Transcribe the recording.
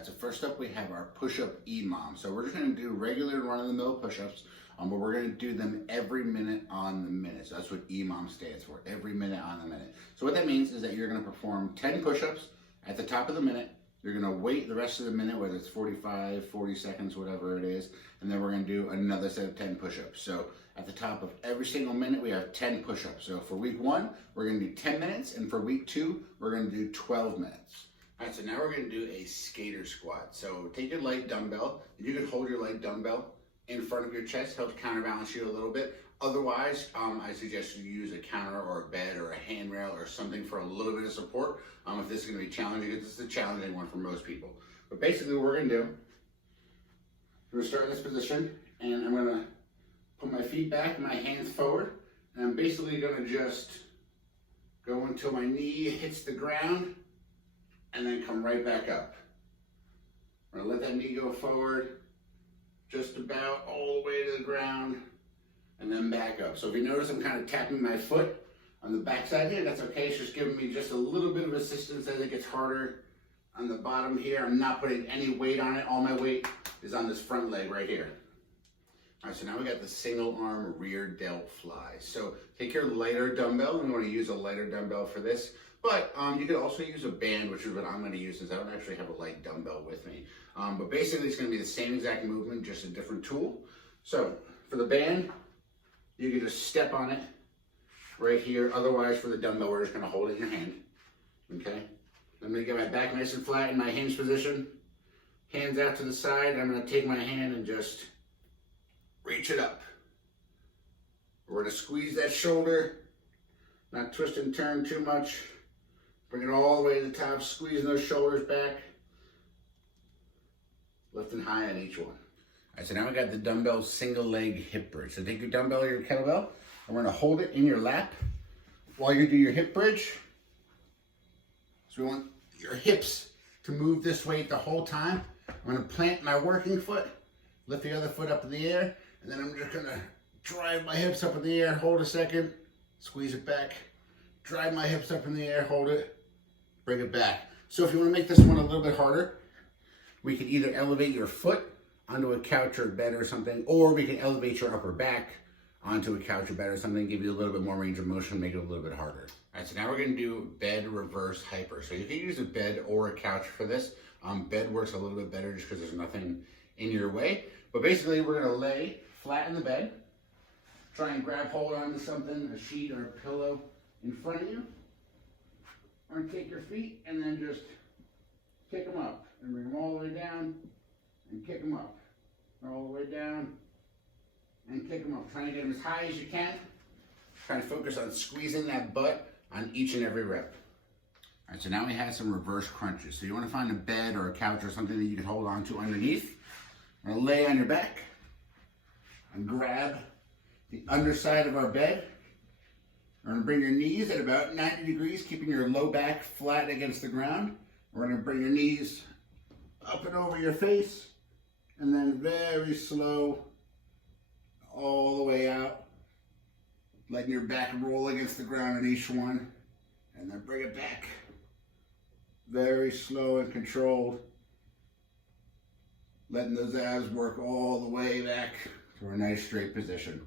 Alright, so first up we have our push-up EMOM. So we're just going to do regular run-of-the-mill push-ups, but we're going to do them every minute on the minute. So that's what EMOM stands for, every minute on the minute. So what that means is that you're going to perform 10 push-ups at the top of the minute. You're going to wait the rest of the minute, whether it's 45, 40 seconds, whatever it is, and then we're going to do another set of 10 push-ups. So at the top of every single minute, we have 10 push-ups. So for week 1, we're going to do 10 minutes, and for week 2, we're going to do 12 minutes. All right, so now we're going to do a skater squat. So take your light dumbbell, and you can hold your light dumbbell in front of your chest, helps counterbalance you a little bit. Otherwise, I suggest you use a counter or a bed or a handrail or something for a little bit of support if this is going to be challenging, because this is a challenging one for most people. But basically what we're going to do, we're going to start in this position, and I'm going to put my feet back, my hands forward, and I'm basically going to just go until my knee hits the ground, and then come right back up. I'm going to let that knee go forward, just about all the way to the ground, and then back up. So if you notice, I'm kind of tapping my foot on the back side here. That's okay. It's just giving me just a little bit of assistance as it gets harder on the bottom here. I'm not putting any weight on it. All my weight is on this front leg right here. All right, so now we got the single arm rear delt fly. So take your lighter dumbbell, and we want to use a lighter dumbbell for this. But you could also use a band, which is what I'm going to use, since I don't actually have a light dumbbell with me. But basically, it's going to be the same exact movement, just a different tool. So for the band, you can just step on it right here. Otherwise, for the dumbbell, we're just going to hold it in your hand. Okay? I'm going to get my back nice and flat in my hinge position. Hands out to the side. I'm going to take my hand and just reach it up. We're going to squeeze that shoulder, not twist and turn too much. Bring it all the way to the top, squeezing those shoulders back. Lifting high on each one. All right, so now we got the dumbbell single leg hip bridge. So take your dumbbell or your kettlebell, and we're gonna hold it in your lap while you do your hip bridge. So we want your hips to move this way the whole time. I'm gonna plant my working foot, lift the other foot up in the air, and then I'm just gonna drive my hips up in the air, hold a second, squeeze it back, drive my hips up in the air, hold it, bring it back. So if you want to make this one a little bit harder, we can either elevate your foot onto a couch or a bed or something, or we can elevate your upper back onto a couch or bed or something, give you a little bit more range of motion, make it a little bit harder. All right, so now we're going to do bed reverse hyper. So you can use a bed or a couch for this. Bed works a little bit better just because there's nothing in your way. But basically, we're going to lay flat in the bed, try and grab hold onto something, a sheet or a pillow in front of you. Or take your feet and then just kick them up and bring them all the way down and kick them up. All the way down and kick them up. Trying to get them as high as you can. Trying to focus on squeezing that butt on each and every rep. All right, so now we have some reverse crunches. So you want to find a bed or a couch or something that you can hold on to underneath. We're going to lay on your back and grab the underside of our bed. We're going to bring your knees at about 90 degrees, keeping your low back flat against the ground. We're going to bring your knees up and over your face, and then very slow all the way out, letting your back roll against the ground on each one, and then bring it back. Very slow and controlled, letting those abs work all the way back to a nice straight position.